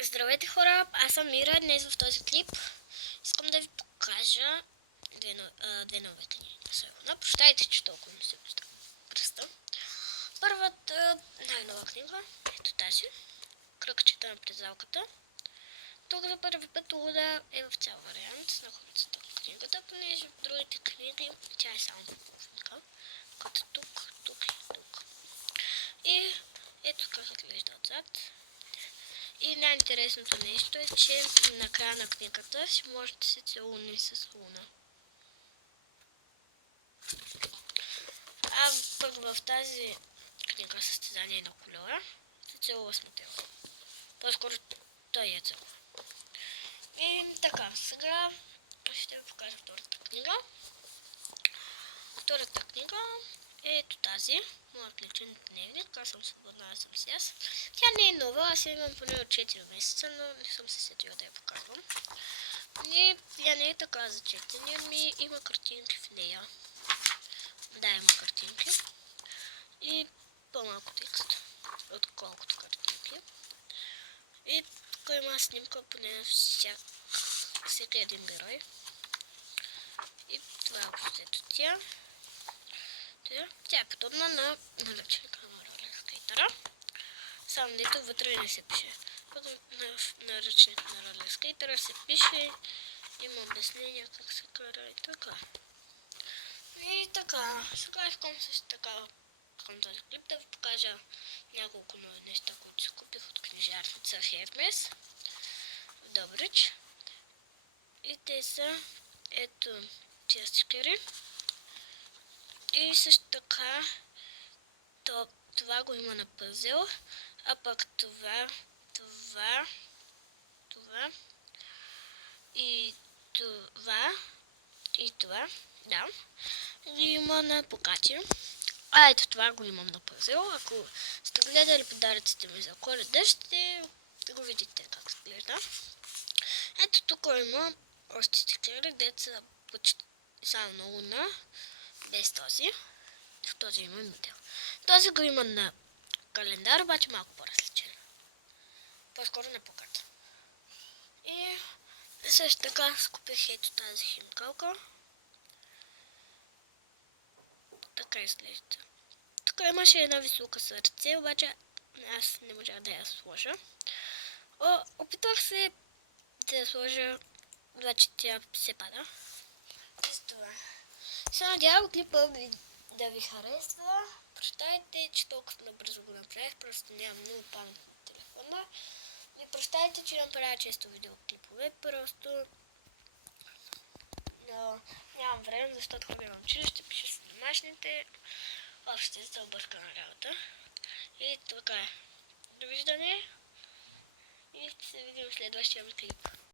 Здравейте хора, аз съм Мира. Днес в този клип искам да ви покажа две нови книги. Прощайте, че толкова не се кръста. Първата най-нова книга, ето тази, Кръгчета на призалката. Тук за първи път Луда е в цял вариант на хората на книгата, понеже в другите книги тя е само в половинка, като тук, тук и тук. И ето как изглежда отзад. И най-интересното нещо е, че на края на книгата си можете да се целуне с Луна. А пък в тази книга състезание на кольора се целува с мотел. По-скоро той е целува. И така, сега ще ви покажа втората книга. Втората книга е ето тази, моят личен дневник. Аз съм свободна, аз съм си аз. Тя не е нова, аз имам поне от 4 месеца, но не съм се сетила да я покажвам. И тя не е така за четене, ами има картинки в нея. Да, има картинки. И по-малко текст, отколкото картинки. И тук има снимка поне всеки един герой. И това е общо тя. Тя е подобна на наръчника на ролерскейтъра. Само дето вътре не се пише. На наръчника на ролерскейтъра се пише, има обяснение как се кара и така. И така, сега искам също така към този клип да ви покажа няколко нови неща, които си купих от книжарница Хермес в Добрич. И те са ето тези стикери. И също така това го има на пъзел, а пък това и това, да, го има на покати. А ето това го имам на пъзел. Ако сте гледали подаръците ми за Коледа, ще го видите как се гледа. Ето тук има още стикери, деца почти само на Луна, без този. В този има модел. Този го има на календар, обаче малко по-различен. По-скоро на поката. И също така скупих ето тази химкалка. Така изглежда. Тук имаше една висока сърце, обаче аз не можах да я сложа. Опитвах се да я сложа, обаче тя се пада. Се надявам клипа да ви харесва. Прощайте, че толкова набързо го направих, просто нямам много памет на телефона. И прощайте, че направя често видеоклипове, просто нямам време, защото ходя в училище, пиша с домашните, въобще за объркана работа. И така е. Довиждане и ще се видим в следващия клип.